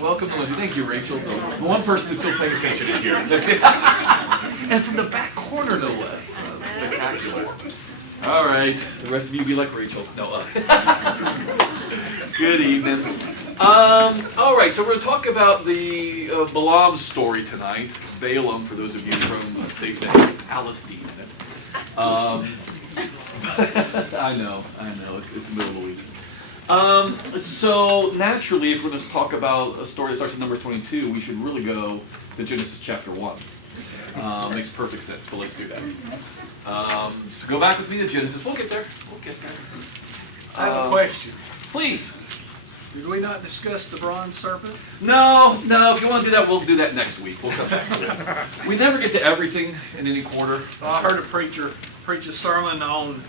Welcome to Lindsay. Thank you, Rachel. The one person who's still paying attention in here. That's it. And from the back corner, no less. Spectacular. All right. The rest of you be like Rachel. No. Good evening. All right. So we're going to talk about the Balaam story tonight. Balaam, for those of you from the state name Palestine. I know. It's the middle of the week. So naturally, if we're going to talk about a story that starts in number 22, we should really go to Genesis chapter 1. Makes perfect sense, but let's do that. So go back with me to Genesis. We'll get there. I have a question. Please. Did we not discuss the bronze serpent? No. If you want to do that, we'll do that next week. We'll come back to it. We never get to everything in any quarter. I heard a preacher preach a sermon on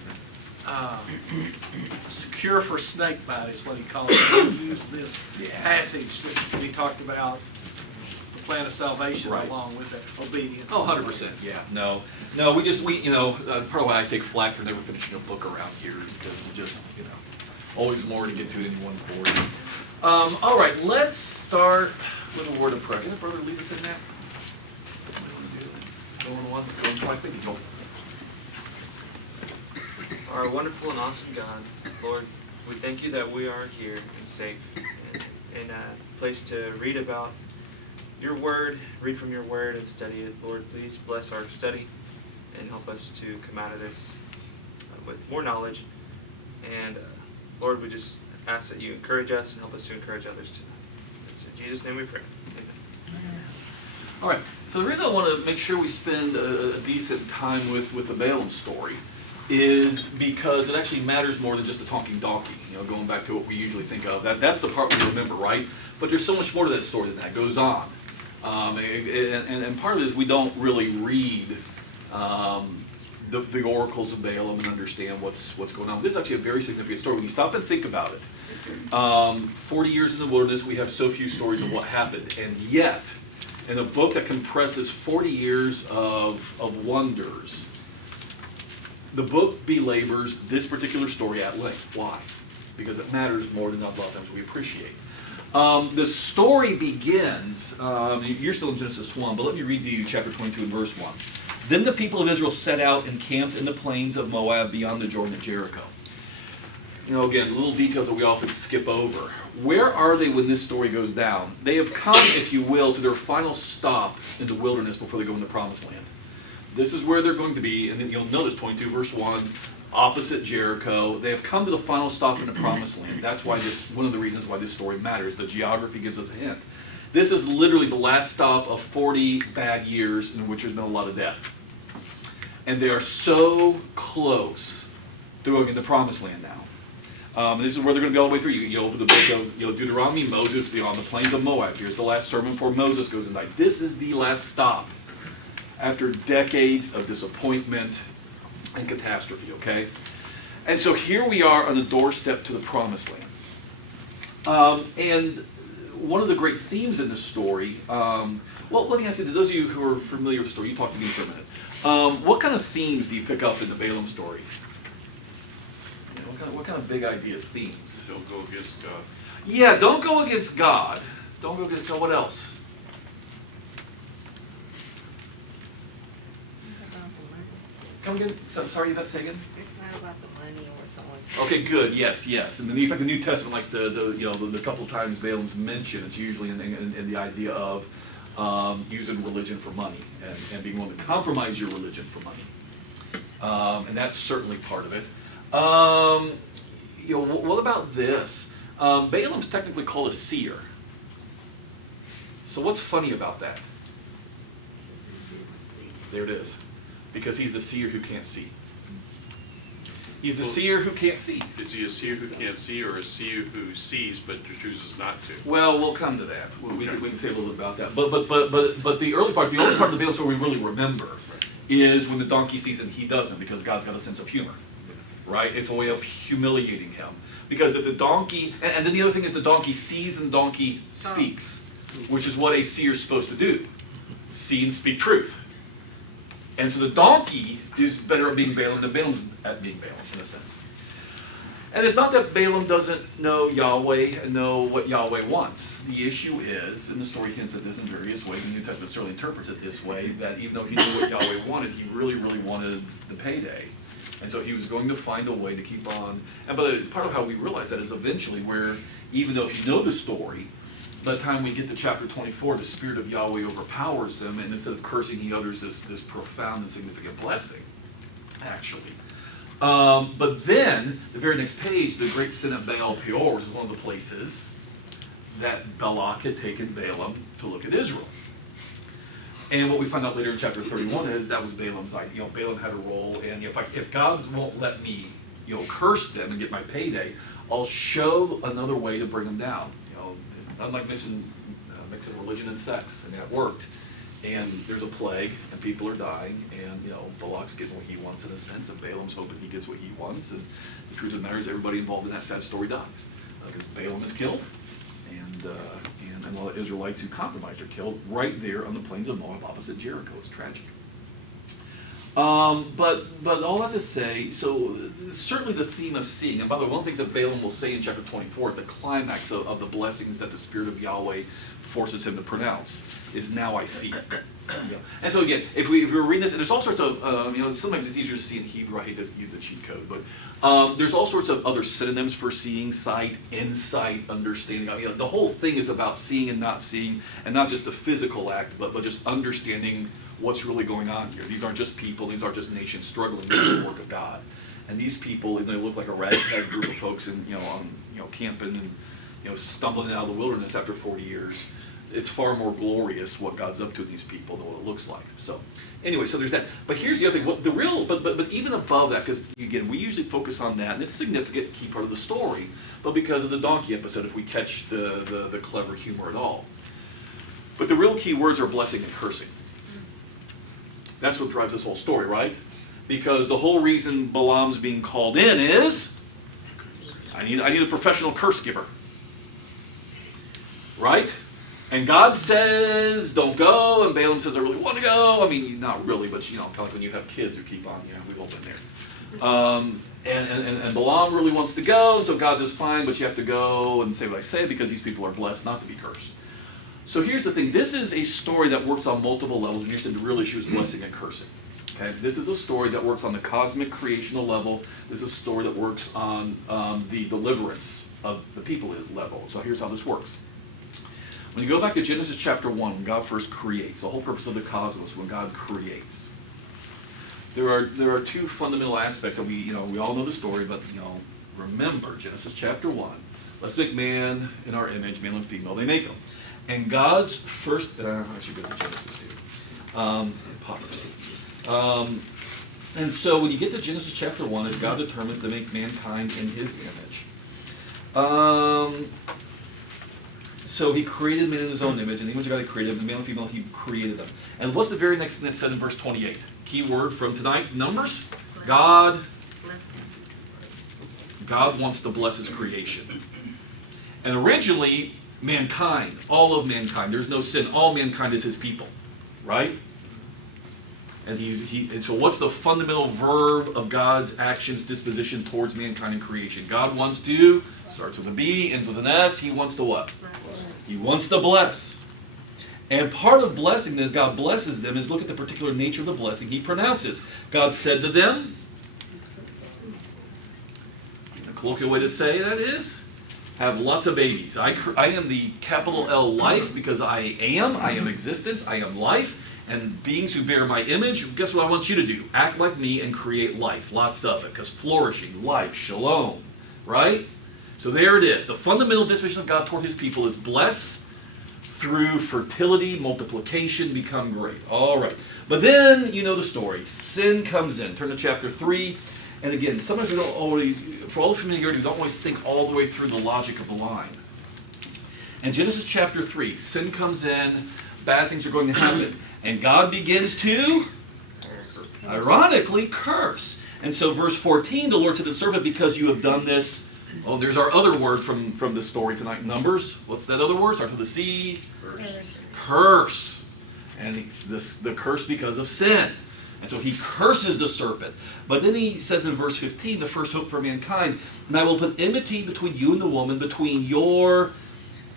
secure for snake bite is what he called it. He used this passage that we talked about, the plan of salvation, Right. along with that obedience. Oh, 100%. Yeah. No. Part of why I take flack for never finishing a book around here is because always more to get to it in one quarter. All right, let's start with a word of prayer. Can the brother lead us in that? Somebody want to do it? Going once, going twice. Thank you, Joel. Our wonderful and awesome God, Lord, we thank you that we are here and safe and a place to read about your word, read from your word and study it. Lord, please bless our study and help us to come out of this with more knowledge. And Lord, we just ask that you encourage us and help us to encourage others tonight. It's in Jesus' name we pray. Amen. All right, so the reason I want to make sure we spend a decent time with the Balaam story is because it actually matters more than just a talking donkey, going back to what we usually think of. That's the part we remember, right? But there's so much more to that story than that goes on. And part of it is we don't really read the oracles of Balaam and understand what's going on. This is actually a very significant story. When you stop and think about it, 40 years in the wilderness, we have so few stories of what happened. And yet, in a book that compresses 40 years of wonders, the book belabors this particular story at length. Why? Because it matters more than a lot of times we appreciate. The story begins, you're still in Genesis 1, but let me read to you chapter 22 and verse 1. Then the people of Israel set out and camped in the plains of Moab beyond the Jordan at Jericho. Again, little details that we often skip over. Where are they when this story goes down? They have come, if you will, to their final stop in the wilderness before they go into the promised land. This is where they're going to be, and then you'll notice 22 verse 1, opposite Jericho. They have come to the final stop in the promised land. That's why one of the reasons why this story matters. The geography gives us a hint. This is literally the last stop of 40 bad years in which there's been a lot of death. And they are so close to going into the promised land now. This is where they're going to be all the way through. You open the book of Deuteronomy, Moses, on the plains of Moab. Here's the last sermon before Moses goes and dies. This is the last stop after decades of disappointment and catastrophe, okay? And so here we are on the doorstep to the promised land. And one of the great themes in this story, well, let me ask you, to those of you who are familiar with the story, you talk to me for a minute. What kind of themes do you pick up in the Balaam story? What kind of big ideas, themes? Don't go against God. Yeah, don't go against God. Don't go against God. What else? Come again? Sorry, you about to say again? It's not about the money or something. Okay, good. Yes. And in fact, the New Testament likes the couple of times Balaam's mentioned. It's usually in the idea of using religion for money and being willing to compromise your religion for money, and that's certainly part of it. What about this? Balaam's technically called a seer. So what's funny about that? There it is. Because he's the seer who can't see. He's the seer who can't see. Is he a seer who can't see, or a seer who sees but chooses not to? Well, we'll come to that. We can say a little bit about that. But the only part of the Balaam story we really remember is when the donkey sees it and he doesn't, because God's got a sense of humor, right? It's a way of humiliating him. Because if the donkey, and then the other thing is the donkey sees and the donkey speaks, which is what a seer is supposed to do. See and speak truth. And so the donkey is better at being Balaam than Balaam's at being Balaam, in a sense. And it's not that Balaam doesn't know Yahweh and know what Yahweh wants. The issue is, and the story hints at this in various ways, the New Testament certainly interprets it this way, that even though he knew what Yahweh wanted, he really, really wanted the payday. And so he was going to find a way to keep on. And but part of how we realize that is eventually where, even though if you know the story, by the time we get to chapter 24, the Spirit of Yahweh overpowers him, and instead of cursing, he utters this profound and significant blessing, actually. But then, the very next page, the great sin of Baal Peor is one of the places that Balak had taken Balaam to look at Israel. And what we find out later in chapter 31 is that was Balaam's idea. Balaam had a role, and if God won't let me, curse them and get my payday, I'll show another way to bring them down. Unlike mixing religion and sex, and that worked. And there's a plague, and people are dying, and Balak's getting what he wants in a sense, and Balaam's hoping he gets what he wants. And the truth of the matter is, everybody involved in that sad story dies, because Balaam is killed, and all the Israelites who compromised are killed right there on the plains of Moab, opposite Jericho. It's tragic. But all that to say, so certainly the theme of seeing, and by the way, one of the things that Balaam will say in chapter 24, at the climax of the blessings that the Spirit of Yahweh forces him to pronounce, is now I see. And so again, if we were reading this, and there's all sorts of, sometimes it's easier to see in Hebrew. I hate to use the cheat code, but there's all sorts of other synonyms for seeing: sight, insight, understanding. The whole thing is about seeing and not just the physical act, but just understanding what's really going on here. These aren't just people; these aren't just nations struggling with the work of God. And these people, they look like a ragtag group of folks, camping and stumbling out of the wilderness after 40 years. It's far more glorious what God's up to with these people than what it looks like. So, anyway, so there's that. But here's the other thing. But even above that, because again, we usually focus on that, and it's a significant key part of the story. But because of the donkey episode, if we catch the clever humor at all. But the real key words are blessing and cursing. That's what drives this whole story, right? Because the whole reason Balaam's being called in is, I need a professional curse giver. Right? And God says, don't go, and Balaam says, I really want to go. I mean, not really, but kind of like when you have kids who keep on, we've all been there. And Balaam really wants to go, and so God says, fine, but you have to go and say what I say, because these people are blessed not to be cursed. So here's the thing. This is a story that works on multiple levels. You said the real issue is blessing and cursing. Okay? This is a story that works on the cosmic creational level. This is a story that works on the deliverance of the people level. So here's how this works. When you go back to Genesis chapter 1, when God first creates, the whole purpose of the cosmos, when God creates, there are two fundamental aspects that we all know the story, but remember Genesis chapter 1. Let's make man in our image, male and female. They make them. And God's first, I should go to Genesis too, hypocrisy. And so when you get to Genesis chapter 1, as God determines to make mankind in his image. So he created man in his own image, and the image of God he created them, male and female he created them. And what's the very next thing that's said in verse 28? Key word from tonight, Numbers. God wants to bless his creation. And originally, mankind, all of mankind, there's no sin, all mankind is his people, right? And and so what's the fundamental verb of God's actions, disposition towards mankind and creation? God wants to, starts with a B, ends with an S, he wants to what? He wants to bless. And part of blessing, as God blesses them, is look at the particular nature of the blessing he pronounces. God said to them, a colloquial way to say that is, have lots of babies. I am the capital L life because I am existence, I am life. And beings who bear my image, guess what I want you to do? Act like me and create life, lots of it, because flourishing, life, shalom, right? So there it is. The fundamental disposition of God toward his people is bless through fertility, multiplication, become great. All right. But then, you know the story. Sin comes in. Turn to chapter 3. And again, sometimes we don't always, for all the familiarity, we don't always think all the way through the logic of the line. In Genesis chapter 3, sin comes in, bad things are going to happen. And God begins to, ironically, curse. And so verse 14, the Lord said to the serpent, because you have done this. Oh, there's our other word from the story tonight, Numbers. What's that other word? Starts with a C. Curse. And the curse because of sin. And so he curses the serpent. But then he says in verse 15, the first hope for mankind, and I will put enmity between you and the woman, between your,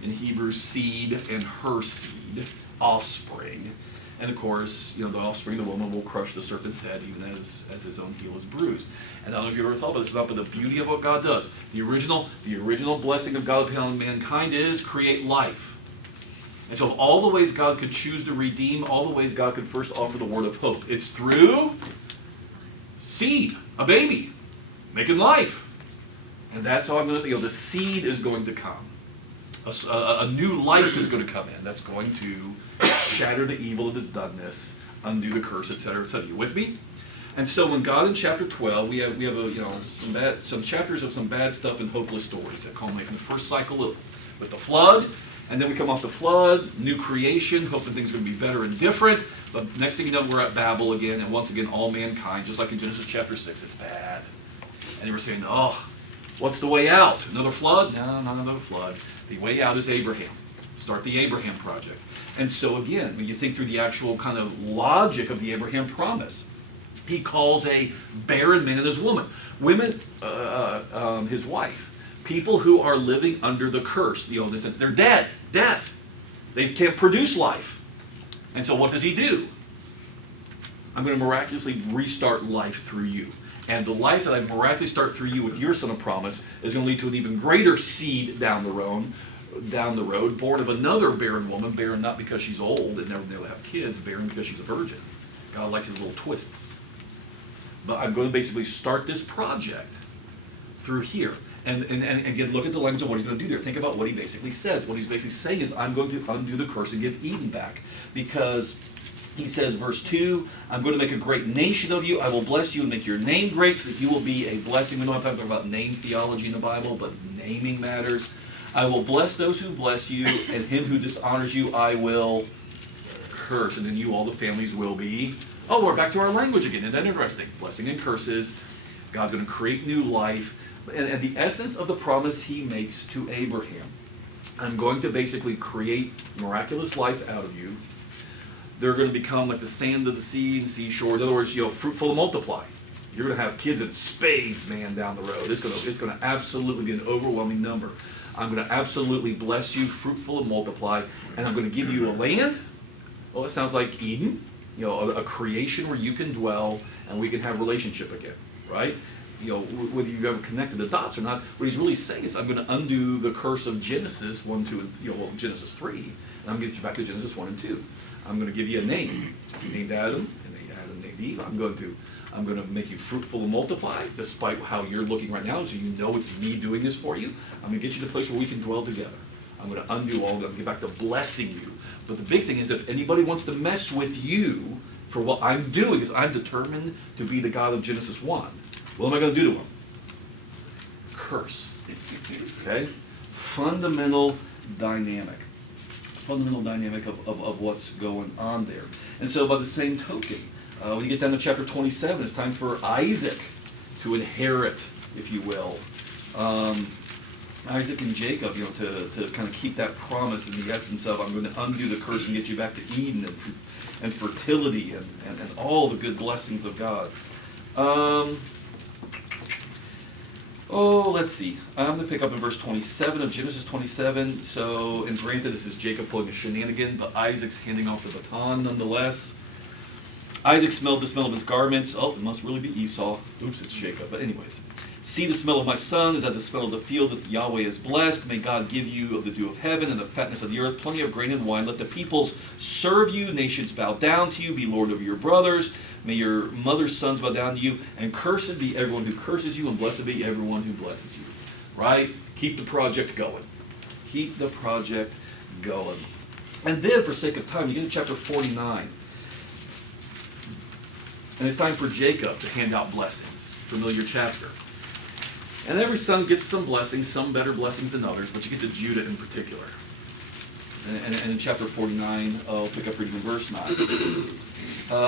in Hebrew, seed and her seed, offspring. And of course, the offspring of the woman will crush the serpent's head, even as his own heel is bruised. And I don't know if you've ever thought about this, but the beauty of what God does. The original blessing of God upon mankind is create life. And so of all the ways God could choose to redeem, all the ways God could first offer the word of hope, it's through seed, a baby, making life. And that's how I'm going to say, the seed is going to come. A new life is going to come in. That's going to shatter the evil that has done this, undo the curse, etc., etc. You with me? And so when God in chapter 12, we have some chapters of some bad stuff and hopeless stories that culminate in the first cycle with the flood. And then we come off the flood, new creation, hoping things are going to be better and different. But next thing you know, we're at Babel again, and once again, all mankind, just like in Genesis chapter 6, it's bad. And they were saying, what's the way out? Another flood? No, not another flood. The way out is Abraham. Start the Abraham project. And so again, when you think through the actual kind of logic of the Abraham promise, he calls a barren man and his woman. Women, his wife. People who are living under the curse, in the sense they're dead, death. They can't produce life. And so what does he do? I'm going to miraculously restart life through you. And the life that I miraculously start through you with your son of promise is going to lead to an even greater seed down the road, born of another barren woman, barren not because she's old and never been able to have kids, barren because she's a virgin. God likes his little twists. But I'm going to basically start this project through here. And again, look at the language of what he's going to do there. Think about what he basically says. What he's basically saying is, I'm going to undo the curse and give Eden back. Because he says, verse 2, I'm going to make a great nation of you. I will bless you and make your name great so that you will be a blessing. We don't have to talk about name theology in the Bible, but naming matters. I will bless those who bless you, and him who dishonors you I will curse. And then you, all the families, will be... Oh, we're back to our language again. Isn't that interesting? Blessing and curses. God's going to create new life. And the essence of the promise he makes to Abraham, I'm going to basically create miraculous life out of you. They're going to become like the sand of the sea and seashore. In other words, fruitful and multiply. You're going to have kids in spades, man, down the road. It's going to absolutely be an overwhelming number. I'm going to absolutely bless you, fruitful and multiply, and I'm going to give you a land. Well, it sounds like Eden, a creation where you can dwell and we can have relationship again, right? Whether you've ever connected the dots or not, what he's really saying is, I'm going to undo the curse of Genesis 1, 2, and Genesis 3, and I'm going to get you back to Genesis 1 and 2. I'm going to give you a name. You named Adam, and Adam named Eve. I'm going to make you fruitful and multiply, despite how you're looking right now, so you know it's me doing this for you. I'm going to get you to a place where we can dwell together. I'm going to undo all of it. I'm going to get back to blessing you. But the big thing is, if anybody wants to mess with you for what I'm doing, is I'm determined to be the God of Genesis 1. What am I going to do to them? Curse. Okay? Fundamental dynamic. Fundamental dynamic of what's going on there. And so by the same token, when you get down to chapter 27, it's time for Isaac to inherit, if you will. Isaac and Jacob, to kind of keep that promise in the essence of, I'm going to undo the curse and get you back to Eden and fertility and all the good blessings of God. Let's see. I'm going to pick up in verse 27 of Genesis 27. So, and granted, this is Jacob pulling a shenanigan, but Isaac's handing off the baton nonetheless. Isaac smelled the smell of his garments. Oh, it must really be Esau. Oops, it's Jacob. But anyways. See, the smell of my son is as the smell of the field that Yahweh is blessed. May God give you of the dew of heaven and the fatness of the earth, plenty of grain and wine. Let the peoples serve you, nations bow down to you, be lord over your brothers. May your mother's sons bow down to you, and cursed be everyone who curses you, and blessed be everyone who blesses you. Right? Keep the project going. Keep the project going. And then, for sake of time, you get to chapter 49. And it's time for Jacob to hand out blessings. Familiar chapter. And every son gets some blessings, some better blessings than others, but you get to Judah in particular. And in chapter 49, I'll pick up reading in verse 9.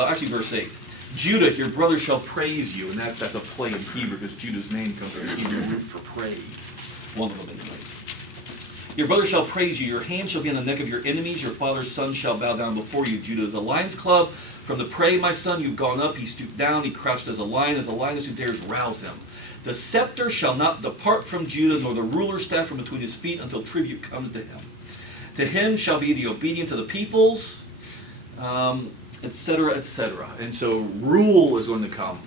Actually, verse 8. Judah, your brother shall praise you. And that's a play in Hebrew, because Judah's name comes from the Hebrew root for praise. One of them, anyways. Your brother shall praise you. Your hand shall be on the neck of your enemies. Your father's son shall bow down before you. Judah is a lion's club. From the prey, my son, you've gone up. He stooped down. He crouched as a lioness who dares rouse him. The scepter shall not depart from Judah, nor the ruler's staff from between his feet, until tribute comes to him. To him shall be the obedience of the peoples, etc., etc. And so rule is going to come,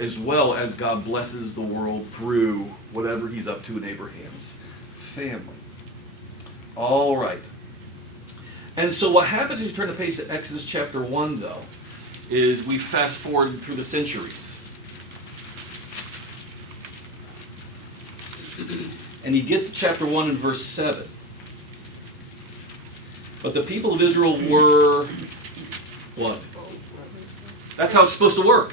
as well as God blesses the world through whatever he's up to in Abraham's family. All right. And so what happens as you turn the page to Exodus chapter 1, though, is we fast forward through the centuries. And you get to chapter 1 and verse 7. But the people of Israel were what? That's how it's supposed to work.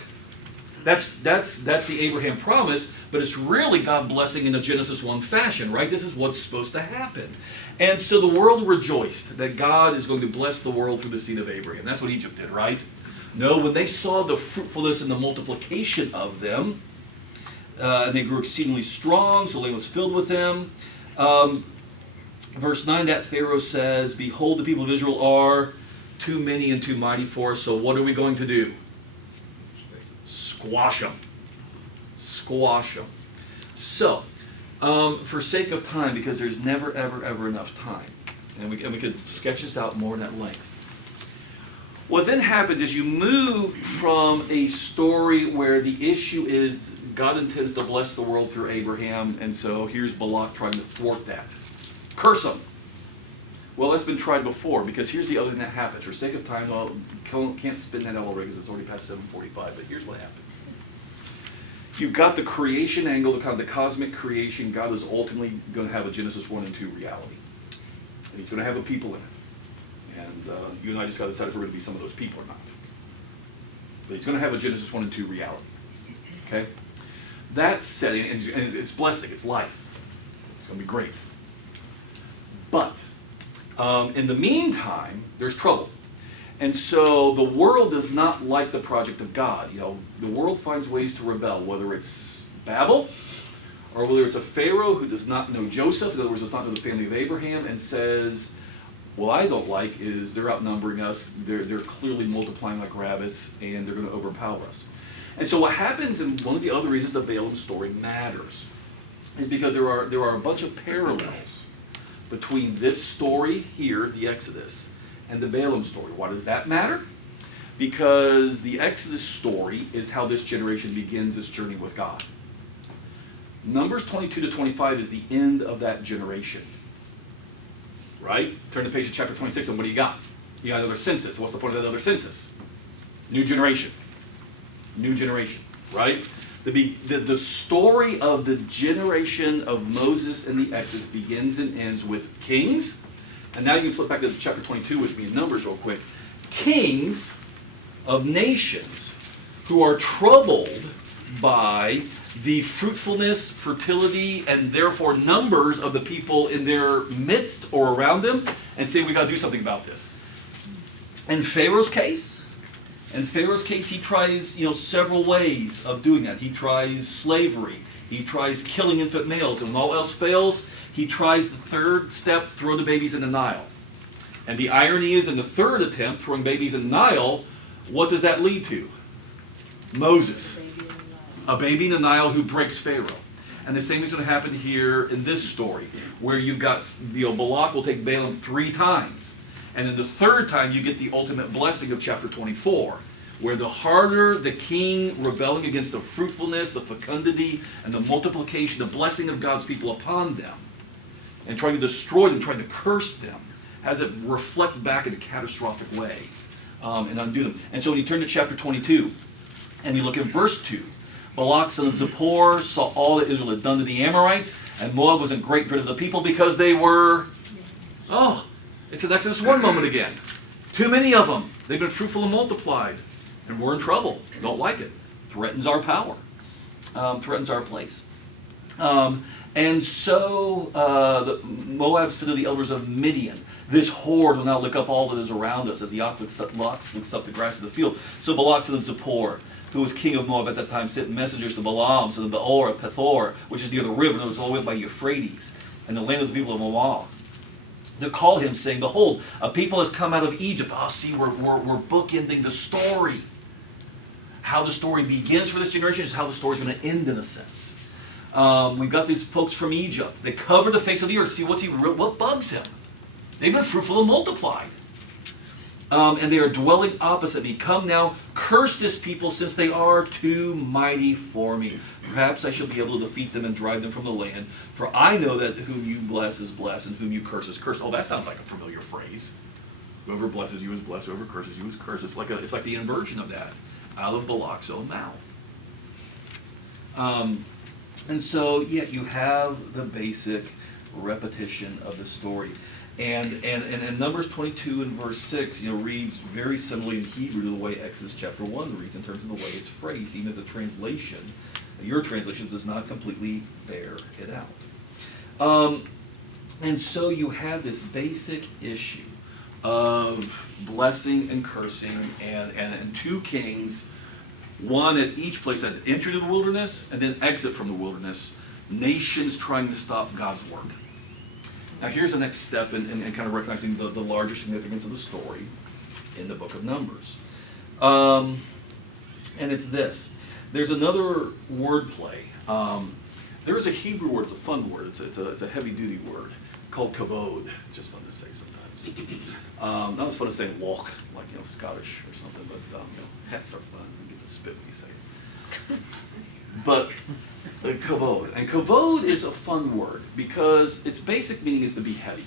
That's the Abraham promise, but it's really God blessing in a Genesis 1 fashion, right? This is what's supposed to happen. And so the world rejoiced that God is going to bless the world through the seed of Abraham. That's what Egypt did, right? No, when they saw the fruitfulness and the multiplication of them, and they grew exceedingly strong, so the land was filled with them. Verse 9, that Pharaoh says, behold, the people of Israel are too many and too mighty for us, so what are we going to do? Squash them. Squash them. So, for sake of time, because there's never, ever, ever enough time, and we could sketch this out more in that length. What then happens is you move from a story where the issue is God intends to bless the world through Abraham, and so here's Balak trying to thwart that. Curse him. Well, that's been tried before, because here's the other thing that happens. For sake of time, I can't spin that all already because it's already past 7:45, but here's what happens. You've got the creation angle, the kind of the cosmic creation. God is ultimately going to have a Genesis 1 and 2 reality. And he's going to have a people in it. And you and I just got to decide if we're going to be some of those people or not. But he's going to have a Genesis 1 and 2 reality. Okay? That setting, and it's blessing, it's life. It's going to be great. But in the meantime, there's trouble. And so the world does not like the project of God. You know, the world finds ways to rebel, whether it's Babel, or whether it's a Pharaoh who does not know Joseph, in other words, does not know the family of Abraham, and says, what I don't like is they're outnumbering us, they're clearly multiplying like rabbits, and they're going to overpower us. And so what happens, and one of the other reasons the Balaam story matters, is because there are a bunch of parallels between this story here, the Exodus, and the Balaam story. Why does that matter? Because the Exodus story is how this generation begins its journey with God. Numbers 22 to 25 is the end of that generation. Right? Turn the page to chapter 26, and what do you got? You got another census. What's the point of that other census? New generation. New generation. Right? The story of the generation of Moses and the Exodus begins and ends with kings. And now you can flip back to chapter 22 with me in Numbers real quick. Kings of nations who are troubled by the fruitfulness, fertility, and therefore numbers of the people in their midst or around them, and say, we got to do something about this. In Pharaoh's case, he tries, several ways of doing that. He tries slavery. He tries killing infant males. And when all else fails, he tries the third step, throw the babies in the Nile. And the irony is, in the third attempt, throwing babies in the Nile, what does that lead to? Moses. A baby in the Nile who breaks Pharaoh. And the same is going to happen here in this story, where you've got, Balak will take Balaam 3 times. And then the third time, you get the ultimate blessing of chapter 24, where the harder the king rebelling against the fruitfulness, the fecundity, and the multiplication, the blessing of God's people upon them, and trying to destroy them, trying to curse them, has it reflect back in a catastrophic way and undo them. And so when you turn to chapter 22, and you look at verse 2, Balak son of Zippor saw all that Israel had done to the Amorites, and Moab was in great dread of the people because they were, it's an Exodus 1 moment again. Too many of them. They've been fruitful and multiplied, and we're in trouble. Don't like it. Threatens our power. Threatens our place. And so Moab said to the elders of Midian, this horde will now lick up all that is around us, as the ox licks up the grass of the field. So Balak son of Zippor, who was king of Moab at that time, sent messengers to Balaam, son of Beor, of Pethor, which is near the river, that was all the way up by Euphrates, and the land of the people of Moab. to call him, saying, behold, a people has come out of Egypt. Oh, see, we're bookending the story. How the story begins for this generation is how the story's going to end in a sense. We've got these folks from Egypt. They cover the face of the earth. See, what bugs him? They've been fruitful and multiplied. And they are dwelling opposite me. Come now, curse this people, since they are too mighty for me. Perhaps I shall be able to defeat them and drive them from the land. For I know that whom you bless is blessed, and whom you curse is cursed. Oh, that sounds like a familiar phrase. Whoever blesses you is blessed. Whoever curses you is cursed. It's like the inversion of that out of Balak's own mouth. And so, yeah, you have the basic repetition of the story. And Numbers 22 and verse 6, reads very similarly in Hebrew to the way Exodus chapter 1 reads in terms of the way it's phrased, even if the translation, your translation, does not completely bear it out. And so you have this basic issue of blessing and cursing, and two kings, one at each place that enter the wilderness and then exit from the wilderness, nations trying to stop God's work. Now here's the next step in kind of recognizing the larger significance of the story in the book of Numbers. And it's this. There's another word play. There is a Hebrew word, it's a fun word, it's a heavy-duty word called kavod. Just fun to say sometimes. Not as fun as saying loch, like Scottish or something, but hats are fun. You get to spit when you say it. But kavod. And kavod is a fun word because its basic meaning is to be heavy.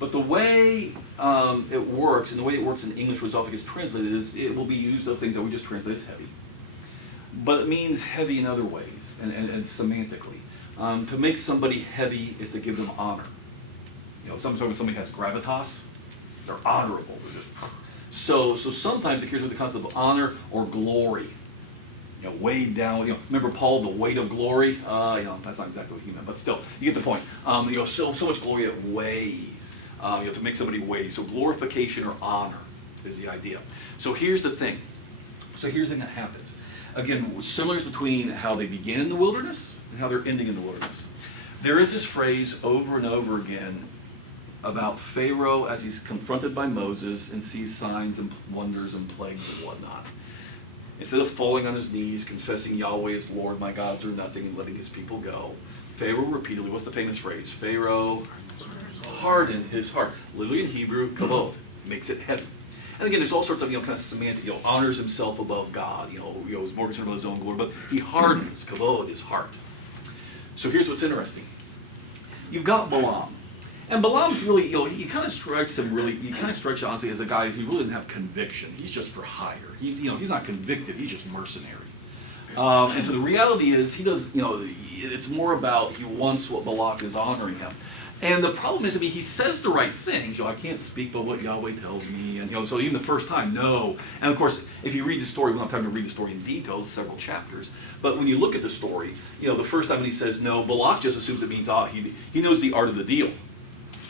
But the way it works, and the way it works in English, which often gets translated, is it will be used of things that we just translate as heavy. But it means heavy in other ways, and semantically. To make somebody heavy is to give them honor. Sometimes when somebody has gravitas, they're honorable. They're just, so sometimes it carries with the concept of honor or glory. Weighed down. Remember Paul, the weight of glory. That's not exactly what he meant, but still, you get the point. So much glory that weighs. To make somebody weigh. So glorification or honor is the idea. So here's the thing. So here's the thing that happens. Again, similars between how they begin in the wilderness and how they're ending in the wilderness. There is this phrase over and over again about Pharaoh as he's confronted by Moses and sees signs and wonders and plagues and whatnot. Instead of falling on his knees, confessing Yahweh is Lord, my gods are nothing, and letting his people go, Pharaoh repeatedly, what's the famous phrase? Pharaoh hardened his heart. Literally in Hebrew, kavod, makes it heavy. And again, there's all sorts of kind of semantic, honors himself above God, is more concerned about his own glory, but he hardens, kavod, his heart. So here's what's interesting. You've got Balaam. And Balaam's really, he kind of strikes honestly as a guy who really didn't have conviction. He's just for hire. He's not convicted. He's just mercenary. And so the reality is, he does, it's more about he wants what Balak is honoring him. And the problem is, he says the right things. I can't speak but what Yahweh tells me. And so even the first time, no. And of course, if you read the story, we don't have time to read the story in detail, it's several chapters. But when you look at the story, the first time when he says no, Balak just assumes it means, he knows the art of the deal.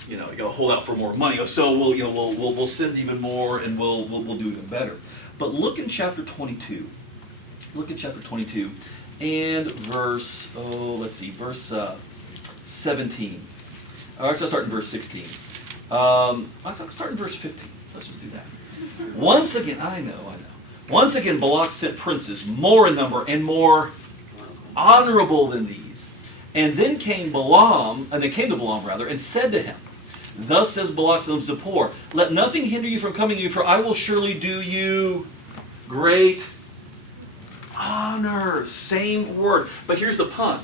You got to hold out for more money. So we'll send even more, and we'll do even better. But look in chapter 22. Look at chapter 22 and verse 17. Let's start in verse 16. Let's start in verse 15. Let's just do that. Once again, I know. Once again, Balak sent princes, more in number and more honorable than these. And then they came to Balaam, and said to him, thus says Balak son of Zippor, let nothing hinder you from coming to me, for I will surely do you great honor. Same word. But here's the pun.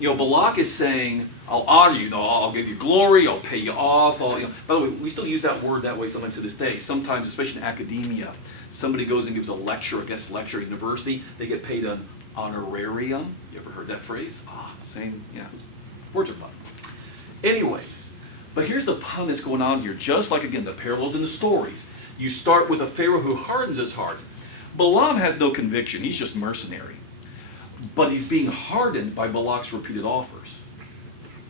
Balak is saying, I'll honor you, I'll give you glory, I'll pay you off. By the way, we still use that word that way sometimes to this day. Sometimes, especially in academia, somebody goes and gives a guest lecture at university, they get paid an honorarium. You ever heard that phrase? Same, yeah. Words are fun. Anyways, but here's the pun that's going on here. Just like, again, the parallels in the stories. You start with a Pharaoh who hardens his heart. Balaam has no conviction. He's just mercenary. But he's being hardened by Balak's repeated offers.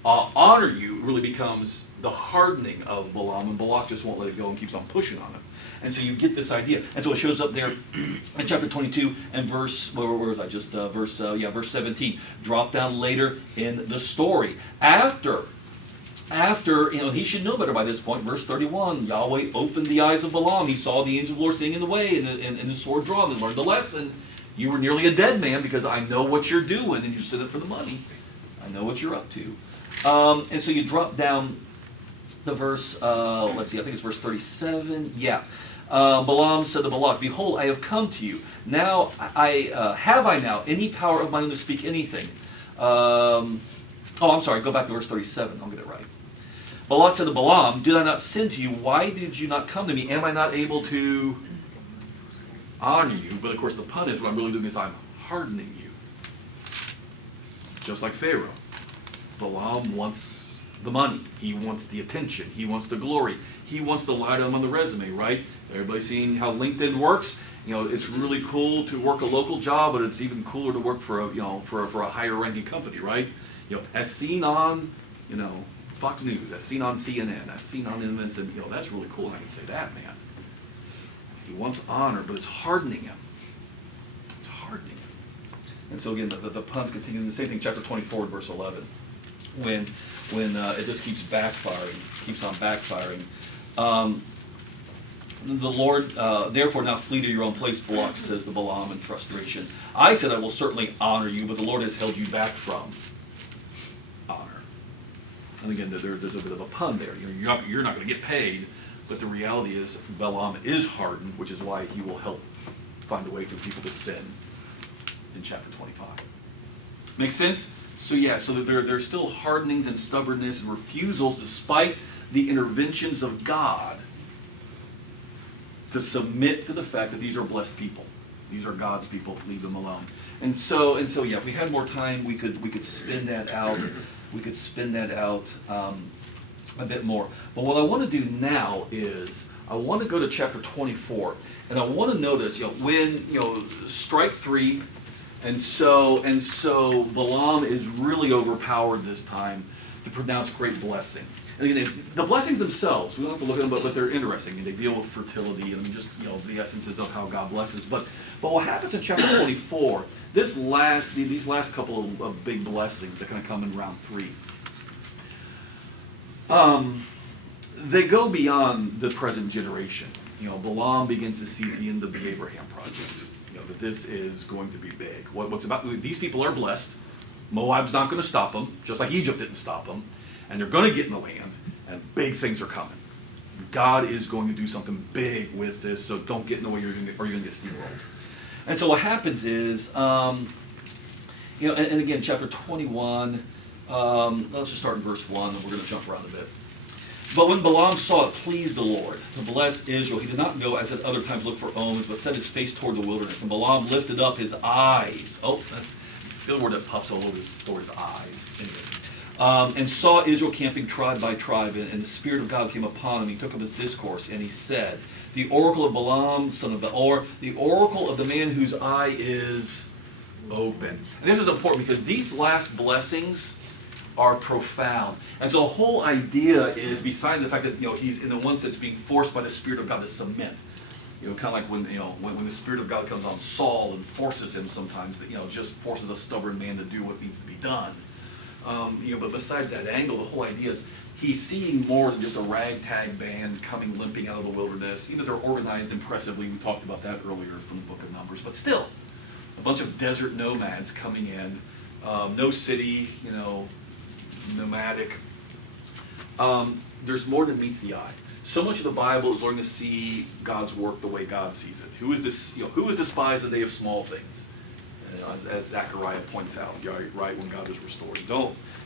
Honor you really becomes the hardening of Balaam, and Balak just won't let it go and keeps on pushing on it. And so you get this idea. And so it shows up there in chapter 22 and verse 17. Drop down later in the story. After after, he should know better by this point, verse 31, Yahweh opened the eyes of Balaam. He saw the angel of the Lord standing in the way and the sword drawn, and learned the lesson. You were nearly a dead man because I know what you're doing, and you're sitting for the money. I know what you're up to. And so you drop down the verse, let's see, I think it's verse 37. Yeah. Balaam said to Balak, behold, I have come to you. Now, have I now any power of mine own to speak anything? I'm sorry, go back to verse 37. I'll get it right. Balak said to Balaam, did I not send to you? Why did you not come to me? Am I not able to honor you? But of course the pun is, what I'm really doing is I'm hardening you. Just like Pharaoh. Balaam wants the money. He wants the attention. He wants the glory. He wants the light on the resume, right? Everybody's seen how LinkedIn works. It's really cool to work a local job, but it's even cooler to work for a higher ranking company, right? As seen on, Fox News, as seen on CNN, as seen on MSN, that's really cool. I can say that, man. He wants honor, but it's hardening him. It's hardening him. And so again, the puns continue. The same thing, chapter 24, verse 11, when it just keeps backfiring, keeps on backfiring. The Lord, therefore now flee to your own place, Balak says to Balaam in frustration. I said I will certainly honor you, but the Lord has held you back from honor. And again, there's a bit of a pun there. You're not going to get paid, but the reality is Balaam is hardened, which is why he will help find a way for people to sin in chapter 25. Make sense? So there's still hardenings and stubbornness and refusals despite the interventions of God to submit to the fact that these are blessed people. These are God's people. Leave them alone. And so if we had more time, we could spin that out. We could spin that out a bit more. But what I want to do now is I want to go to chapter 24, and I want to notice, when strike three, and so Balaam is really overpowered this time to pronounce great blessing. And again, the blessings themselves, we don't have to look at them, but they're interesting, and they deal with fertility and just the essences of how God blesses. But what happens in chapter 24, these last couple of big blessings that kind of come in round 3, they go beyond the present generation. Balaam begins to see the end of the Abraham project. That this is going to be big. What's about these people are blessed. Moab's not going to stop them, just like Egypt didn't stop them. And they're going to get in the land, and big things are coming. God is going to do something big with this, so don't get in the way, or you're going to get steamrolled. And so what happens is, and again, chapter 21, let's just start in verse 1, and we're going to jump around a bit. But when Balaam saw it pleased the Lord to bless Israel, he did not go as at other times look for omens, but set his face toward the wilderness. And Balaam lifted up his eyes. That's the word that pops all over his eyes in this. And saw Israel camping tribe by tribe, and the Spirit of God came upon him. He took up his discourse, and he said, the oracle of Balaam, son of Beor, the oracle of the man whose eye is open. And this is important because these last blessings are profound. And so the whole idea is, besides the fact that he's in the one sense being forced by the Spirit of God to submit. Kind of like when the Spirit of God comes on Saul and forces him sometimes, just forces a stubborn man to do what needs to be done. But besides that angle, the whole idea is he's seeing more than just a ragtag band coming limping out of the wilderness. Even though they're organized impressively, we talked about that earlier from the book of Numbers, but still, a bunch of desert nomads coming in, no city, nomadic. There's more than meets the eye. So much of the Bible is learning to see God's work the way God sees it. Who is despised the day of small things? As Zechariah points out, right, when God is restored.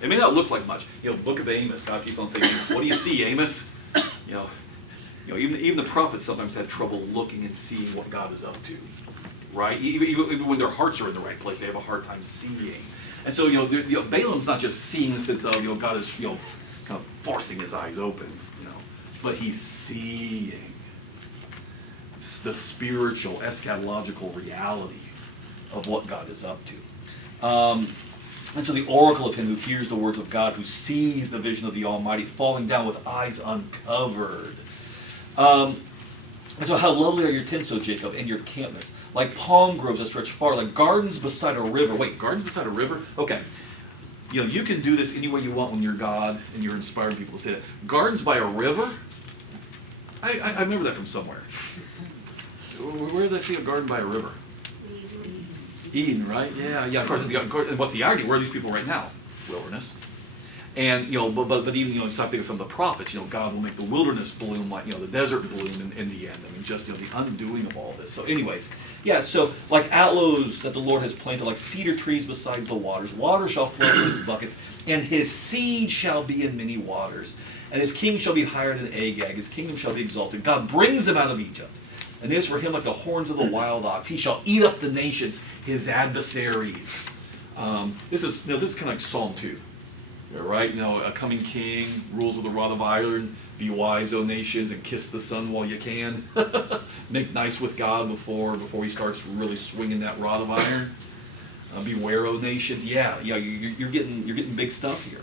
It may not look like much. Book of Amos, God keeps on saying, what do you see, Amos? Even the prophets sometimes had trouble looking and seeing what God is up to, right? Even when their hearts are in the right place, they have a hard time seeing. And so, Balaam's not just seeing in the sense of, God is, kind of forcing his eyes open, but he's seeing the spiritual, eschatological reality of what God is up to. And so the oracle of him who hears the words of God, who sees the vision of the Almighty, falling down with eyes uncovered. And so how lovely are your tents, O Jacob, and your encampments, like palm groves that stretch far, like gardens beside a river. Wait, gardens beside a river? Okay. You know, you can do this any way you want when you're God and you're inspiring people to say that. Gardens by a river? I remember that from somewhere. Where did I see a garden by a river? Eden, right? Yeah, of course. And what's the irony? Where are these people right now? Wilderness. And, you know, but even, you know, just I think of some of the prophets, you know, God will make the wilderness bloom like, you know, the desert bloom in the end. I mean, just, you know, the undoing of all this. So anyways, yeah, so like aloes that the Lord has planted, like cedar trees besides the waters. Water shall flow from his buckets, and his seed shall be in many waters. And his king shall be higher than Agag. His kingdom shall be exalted. God brings him out of Egypt. And it is for him like the horns of the wild ox. He shall eat up the nations, his adversaries. This is kind of like Psalm 2. Right? You know, a coming king rules with a rod of iron. Be wise, O nations, and kiss the sun while you can. Make nice with God before he starts really swinging that rod of iron. Beware, O nations. Yeah, you're getting big stuff here.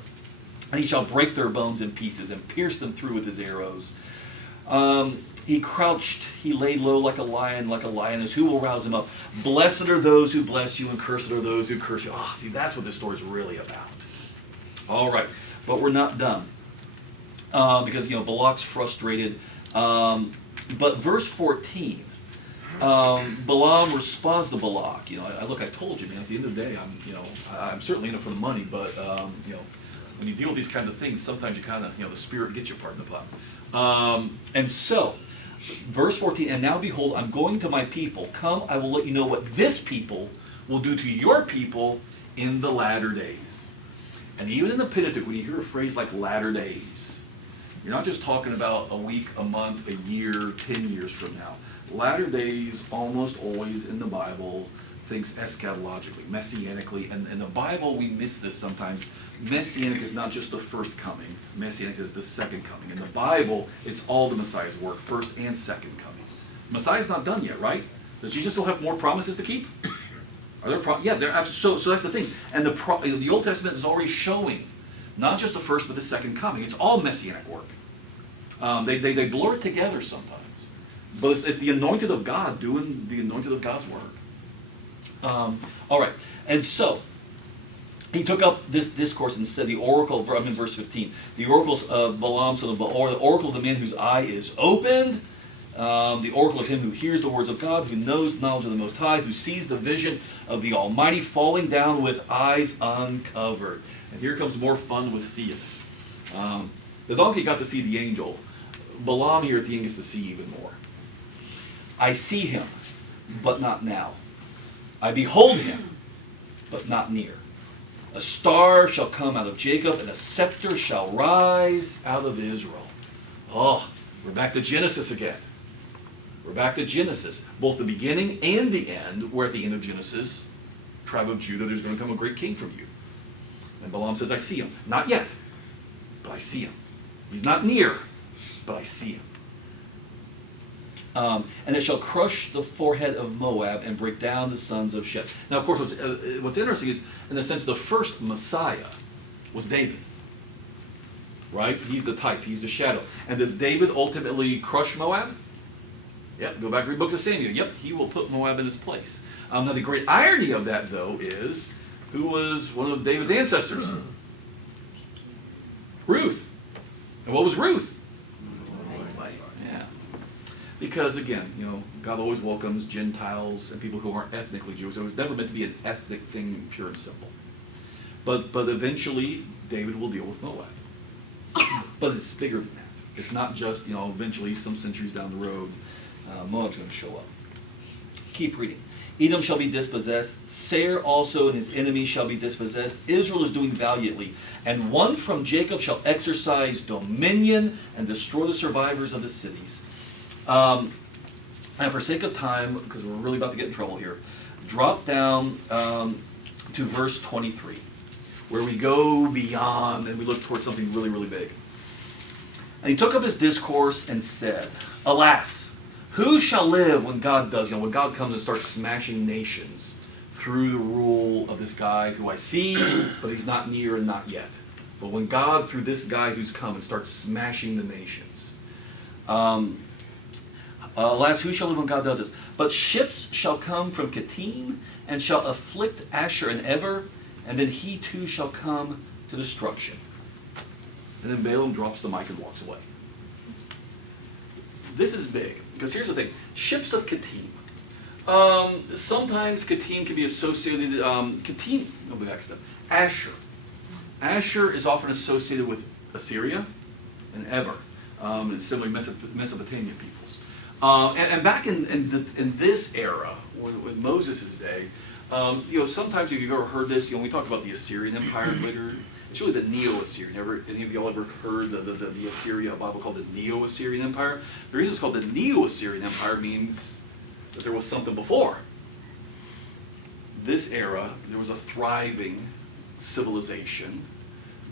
And he shall break their bones in pieces and pierce them through with his arrows. He crouched, he lay low like a lion, like a lioness. Who will rouse him up? Blessed are those who bless you, and cursed are those who curse you. Oh, see, that's what this story is really about. All right, but we're not done. Because, you know, Balak's frustrated. But verse 14, Balaam responds to Balak. You know, I told you, man, at the end of the day, I'm certainly in it for the money, but, you know, when you deal with these kind of things, sometimes you kind of, you know, the spirit gets you, pardon the pun. And so, verse 14, and now behold, I'm going to my people. Come, I will let you know what this people will do to your people in the latter days. And even in the Pentateuch, when you hear a phrase like latter days, you're not just talking about a week, a month, a year, 10 years from now. Latter days, almost always in the Bible, thinks eschatologically, messianically. And in the Bible, we miss this sometimes. Messianic is not just the first coming. Messianic is the second coming. In the Bible, it's all the Messiah's work, first and second coming. Messiah's not done yet, right? Does Jesus still have more promises to keep? Are there yeah, they're so that's the thing. And the Old Testament is already showing not just the first but the second coming. It's all messianic work. They blur it together sometimes, but it's the anointed of God doing the anointed of God's work. All right, and so he took up this discourse and said, the oracle, I'm in verse 15, the oracles of Balaam, son of Beor, the oracle of the man whose eye is opened. The oracle of him who hears the words of God, who knows knowledge of the Most High, who sees the vision of the Almighty falling down with eyes uncovered. And here comes more fun with seeing. The donkey got to see the angel. Balaam here at the end gets to see even more. I see him, but not now. I behold him, but not near. A star shall come out of Jacob, and a scepter shall rise out of Israel. Oh, we're back to Genesis again. We're back to Genesis. Both the beginning and the end, where at the end of Genesis, tribe of Judah, there's going to come a great king from you. And Balaam says, I see him. Not yet, but I see him. He's not near, but I see him. And it shall crush the forehead of Moab and break down the sons of Shem. Now, of course, what's interesting is, in the sense, the first Messiah was David. Right? He's the type. He's the shadow. And does David ultimately crush Moab? Yep. Go back and read Book of Samuel. Yep. He will put Moab in his place. Now, the great irony of that, though, is who was one of David's ancestors? Ruth. And what was Ruth? Yeah. Because, again, you know, God always welcomes Gentiles and people who aren't ethnically Jewish. So it was never meant to be an ethnic thing, pure and simple. But eventually, David will deal with Moab. But it's bigger than that. It's not just, you know, eventually some centuries down the road, Moab's going to show up. Keep reading. Edom shall be dispossessed. Seir also and his enemies shall be dispossessed. Israel is doing valiantly. And one from Jacob shall exercise dominion and destroy the survivors of the cities. And for sake of time, because we're really about to get in trouble here, drop down to verse 23. Where we go beyond and we look towards something really, really big. And he took up his discourse and said, Alas, who shall live when God does, when God comes and starts smashing nations through the rule of this guy who I see, but he's not near and not yet. But when God, through this guy who's come and starts smashing the nations. Alas, who shall live when God does this? But ships shall come from Kittim and shall afflict Asher and Eber, and then he too shall come to destruction. And then Balaam drops the mic and walks away. This is big, because here's the thing. Ships of Kittim. Sometimes Kittim can be associated, Asher. Asher is often associated with Assyria and Eber, and similarly Mesopotamia peoples. And back in this era, with Moses' day, sometimes if you've ever heard this, we talk about the Assyrian Empire later. It's really the Neo-Assyrian. Any of y'all ever heard the Assyria Bible called the Neo-Assyrian Empire? The reason it's called the Neo-Assyrian Empire means that there was something before. This era, there was a thriving civilization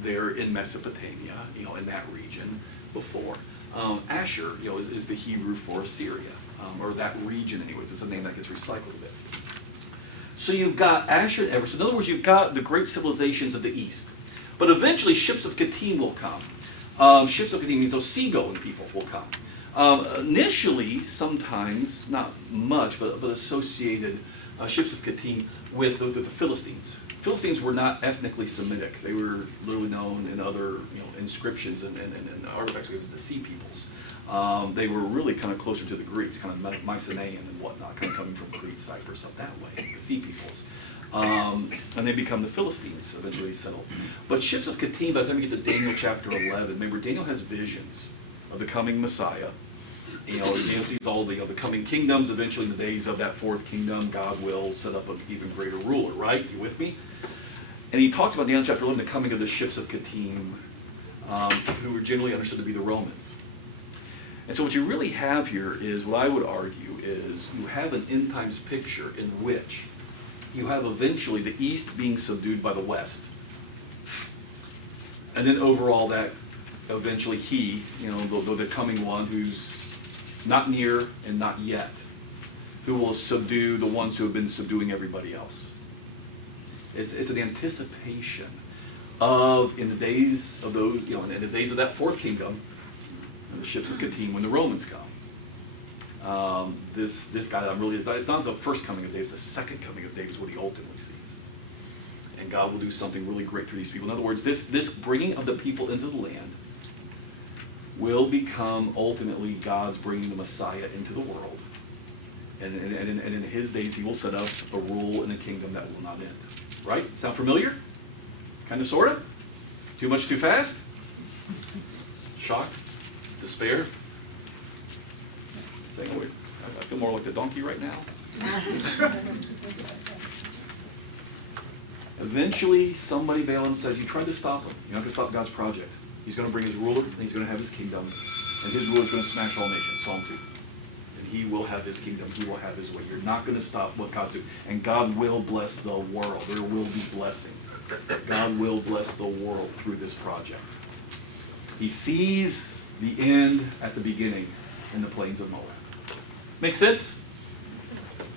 there in Mesopotamia, in that region before. Asher, is the Hebrew for Assyria, or that region anyways. It's a name that gets recycled a bit. So you've got Asher and Eber. So in other words, you've got the great civilizations of the East. But eventually, ships of Kittim will come. Ships of Kittim means those seagoing people will come. Initially, sometimes, not much, but associated ships of Kittim with the Philistines. Philistines were not ethnically Semitic. They were literally known in other inscriptions and artifacts as the sea peoples. They were really kind of closer to the Greeks, kind of Mycenaean and whatnot, kind of coming from Crete, Cyprus, up that way, the sea peoples. And they become the Philistines, eventually settled. But ships of Kittim, by the time we get to Daniel chapter 11, remember Daniel has visions of the coming Messiah. Daniel sees all the coming kingdoms. Eventually, in the days of that fourth kingdom, God will set up an even greater ruler, right? You with me? And he talks about Daniel chapter 11, the coming of the ships of Kittim, who were generally understood to be the Romans. And so what you really have here is, what I would argue is, you have an end times picture in which you have eventually the East being subdued by the West. And then overall that eventually he, the coming one who's not near and not yet, who will subdue the ones who have been subduing everybody else. It's an anticipation of, in the days of those, in the days of that fourth kingdom, and the ships of Kittim, when the Romans come. This guy that really is, it's not the first coming of David, it's the second coming of David is what he ultimately sees. And God will do something really great through these people. In other words, this bringing of the people into the land will become ultimately God's bringing the Messiah into the world. And in his days, he will set up a rule in a kingdom that will not end. Right? Sound familiar? Kind of, sort of? Too much, too fast? Shock? Despair? Saying, oh, I feel more like the donkey right now. Eventually, somebody, Balaam says, you tried to stop him. You're not going to stop God's project. He's going to bring his ruler, and he's going to have his kingdom, and his ruler is going to smash all nations. Psalm 2. And he will have his kingdom. He will have his way. You're not going to stop what God do. And God will bless the world. There will be blessing. God will bless the world through this project. He sees the end at the beginning in the plains of Moab. Make sense?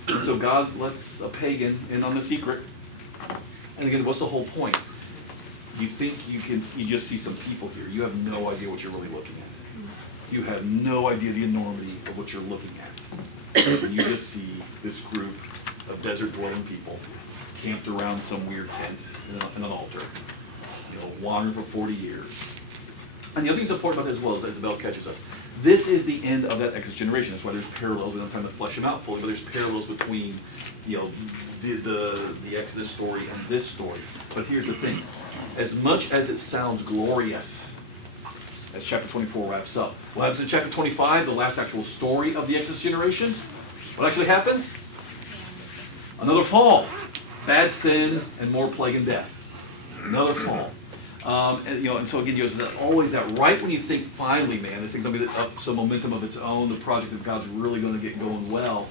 And so God lets a pagan in on the secret. And again, what's the whole point? You think you just see some people here. You have no idea what you're really looking at. You have no idea the enormity of what you're looking at. And you just see this group of desert-dwelling people camped around some weird tent in an altar, wandering for 40 years. And the other thing that's important about that as well is, as the bell catches us, this is the end of that Exodus generation. That's why there's parallels. We don't have time to flesh them out fully, but there's parallels between the Exodus story and this story. But here's the thing. As much as it sounds glorious, as chapter 24 wraps up, what happens in chapter 25, the last actual story of the Exodus generation? What actually happens? Another fall. Bad sin and more plague and death. Another fall. And so again, there's always that right when you think, finally, man, this thing's going to be up some momentum of its own, the project of God's really going to get going well,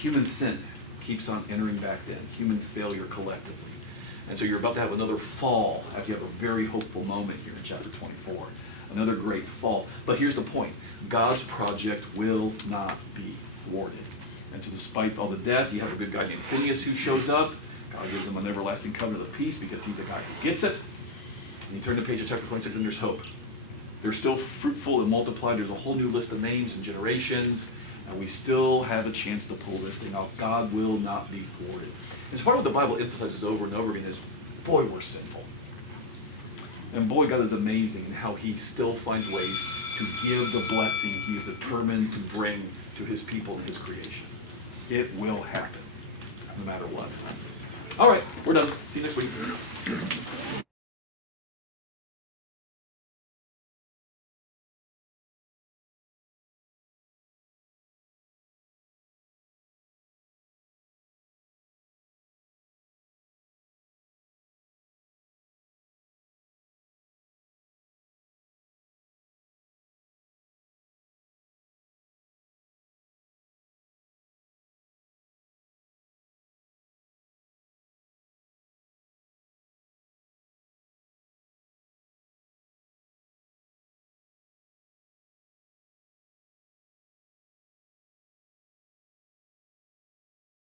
human sin keeps on entering back in, human failure collectively. And so you're about to have another fall after you have a very hopeful moment here in chapter 24. Another great fall. But here's the point. God's project will not be thwarted. And so despite all the death, you have a good guy named Phineas who shows up. God gives him an everlasting covenant of peace because he's a guy who gets it. And you turn the page of chapter 26 and there's hope. They're still fruitful and multiplied. There's a whole new list of names and generations. And we still have a chance to pull this thing off. God will not be thwarted. And so part of what the Bible emphasizes over and over again is, boy, we're sinful. And boy, God is amazing in how he still finds ways to give the blessing he is determined to bring to his people and his creation. It will happen, no matter what. All right, we're done. See you next week.